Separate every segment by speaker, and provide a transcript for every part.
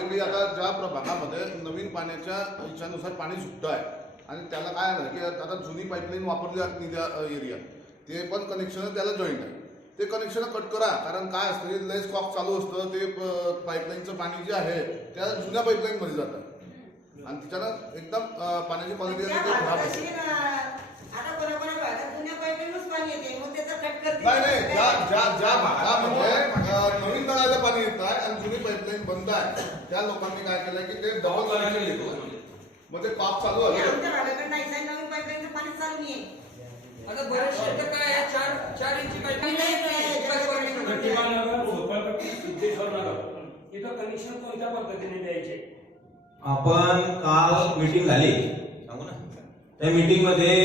Speaker 1: की आता ज्या प्रभागामध्ये नवीन पाण्याच्या इच्छानुसार पाणी सुटतं आहे आणि त्याला काय आहे ना की आता जुनी पाईपलाईन वापरली जात नाही त्या एरिया ते पण कनेक्शन त्याला जॉईंट आहे. ते कनेक्शन कट करा कारण काय असतं की लय स्टॉक चालू असतं ते पाईपलाईनचं पाणी जे आहे त्या जुन्या पाईपलाईनमध्ये जातं. आणि तिच्यानं एकदम पाण्याची क्वालिटी ते खराब
Speaker 2: भागात आता जुन्या पाईपलाईनच पाणी येते. मग त्याचं कट करते
Speaker 1: नाही नाही ज्या ज्या ज्या भागामध्ये अं, नवीन नळाचं पाणी येत आहे आणि जुनी पाईपलाईन बंद आहे त्या लोकांनी काय केलंय की ते डबल कनेक्शन घेतो मग ते पाप चालू
Speaker 2: हे
Speaker 1: झालं.
Speaker 2: आमच्या भागाकडे नाही साहेब, नवीन पाईपलाईनचं पाणी चालू नाही
Speaker 3: आता बरेच शेत काय आहे, चार चार इंची
Speaker 4: सिद्धेश्वर नगर इथं कनेक्शन कोणत्या पद्धतीने द्यायचे
Speaker 5: आपण काल मीटिंग झाली. त्या मीटिंगमध्ये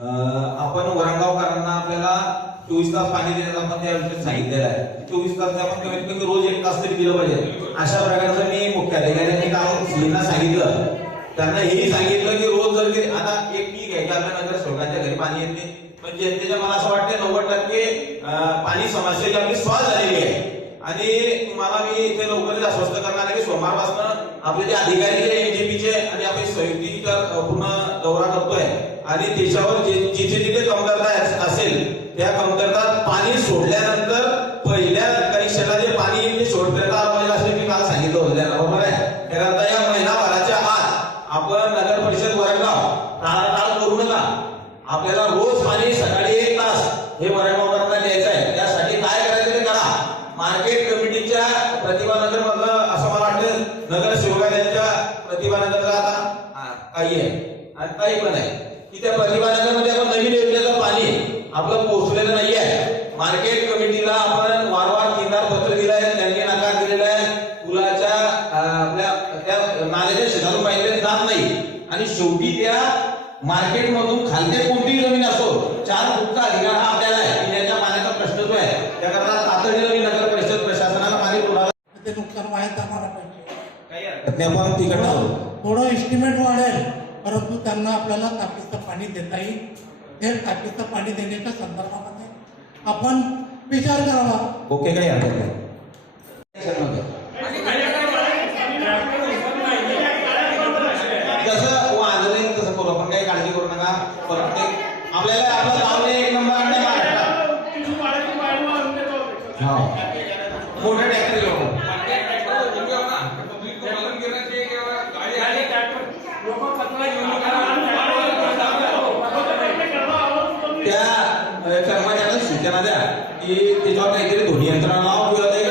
Speaker 5: आपण वरणगावकरांना आपल्याला चोवीस तास पाणी देण्याचं आपण त्या विषयात सांगितलेलं आहे. चोवीस तास आपण कमीत कमी रोज एक तास तरी दिलं पाहिजे. अशा प्रकारचं मी मुख्याधिकाऱ्यांनी काम सीना सांगितलं. त्यांना हेही सांगितलं की रोज जर की आता एक ठीक आहे की आपल्या नगर सेवकांच्या घरी पाणी येत नाही. पण जनतेच्या मला असं वाटतं नव्वद टक्के पाणी समस्येची आपली सॉल्व्ह झालेली आहे. आणि तुम्हाला मी इथे लवकरच आश्वस्त करणार आहे की सोमवारपासून आपले जे अधिकारी जे एनजीपीचे आणि आपले संयुक्तीकर पूर्ण दौरा करतोय. आणि त्याच्यावर जिथे जिथे कमतरता असेल त्या कमतरतात पाणी सोडल्यानंतर पहिल्या परीक्षेला जे पाणी येईल ते सोडपर्यंत आलेलं असेल मी काल सांगितलं होतं. त्याला बरोबर आहे. त्याकरता या महिनाभराच्या आत आपण नगर परिषद वरणगाव टाळाटाळ करू नका. आपल्याला रोज पाणी सकाळी एक तास हे वरगावकरांना द्यायचं आहे. त्यासाठी काय करायचं ते करा. मार्केट कमिटीच्या प्रतिभानगर मधलं असं मला वाटतं नगरसेवक त्यांच्या प्रतिभानगरचा आता काही आहे. आणि काही पण आहे की त्या प्रतिभानगरमध्ये आपण नवीन योजनेचं पाणी आपलं पोहोचलेलं नाही आहे. मार्केट कमिटीला आपण वारंवार तीनदार पत्र दिलं आहे त्यांनी नकार दिलेला आहे. पुलाच्या आपल्या त्या नाल्याच्या शेतातून पाहिजे जात नाही. आणि शेवटी त्या मार्केट मधून खालते कोणतीही जमीन असो चार फुटचा अधिकार हा आपल्याला आहे. पिण्याच्या पाण्याचा प्रश्न जो आहे. त्याकरता तातडीनं मी नगर परिषद प्रशासनाला पाणी पुरवठा
Speaker 6: ते नुकसान व्हायचं आम्हाला पाहिजे
Speaker 5: काही हरकत नाही. आपण
Speaker 6: थोडं एस्टिमेट वाढेल. परंतु त्यांना आपल्याला टाकीचं पाणी देता येईल. हे टाकीचं पाणी देण्याच्या संदर्भामध्ये आपण विचार करावा.
Speaker 5: ओके काही हरकत नाही.
Speaker 3: आणि काय
Speaker 5: जसं वाजलं तसं करू. आपण काही काळजी करू नका. प्रत्येक आपल्याला आपलं गाव एक नंबर आणि महाराष्ट्रात हो. मोठे
Speaker 4: लोक
Speaker 5: त्या अ, कर्मचाऱ्यांना सूचना द्या की त्याच्यावर काहीतरी ध्वनी यंत्रणा लावा किंवा ते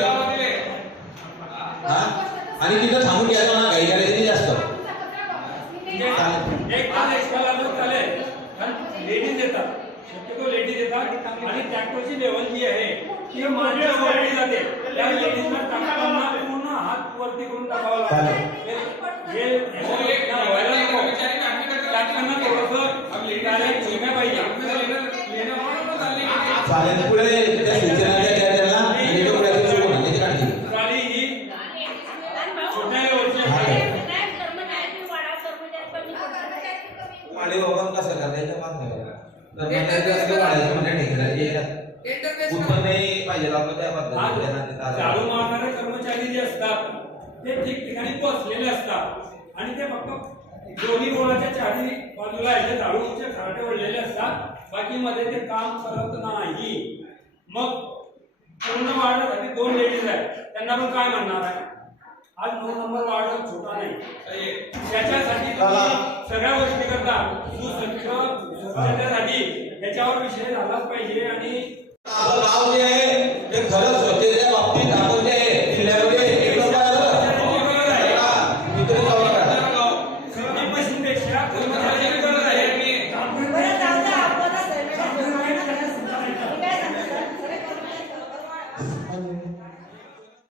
Speaker 5: हा आणि तिथं थांबून घ्यायचं ना काही करायचं जास्त
Speaker 4: एक तास एक्स्ट्रा लागलं चालेल कारण लेडीज येतात शक्यतो लेडीज येतात आणि ट्रॅक्टरची लेवल जी आहे ती माझ्या वरती जाते त्या लेडीजला टाकताना पूर्ण हात वरती करून टाकावा लागतो हे हे
Speaker 3: एक
Speaker 4: व्हायला नको थोडंसं ही आहे झाडू मारणारे कर्मचारी जे असतात ते ठिकठिकाणी पोचलेले असतात आणि ते फक्त दोन्ही गोळाच्या चारी बाजूला आहे ते खराटे ओढलेले असतात बाकी मध्ये ते काम करत नाही. मग पूर्ण वाढण्यासाठी दोन लेडीज आहेत. त्यांना पण काय म्हणणार आहे? आज नऊ नंबर वाढ छोटा नाही. त्याच्यासाठी तुम्ही सगळ्या गोष्टी करता. सुसज्ज स्वच्छतेसाठी याच्यावर विषय झालाच पाहिजे आणि
Speaker 5: आपलं जे आहे ते खरंच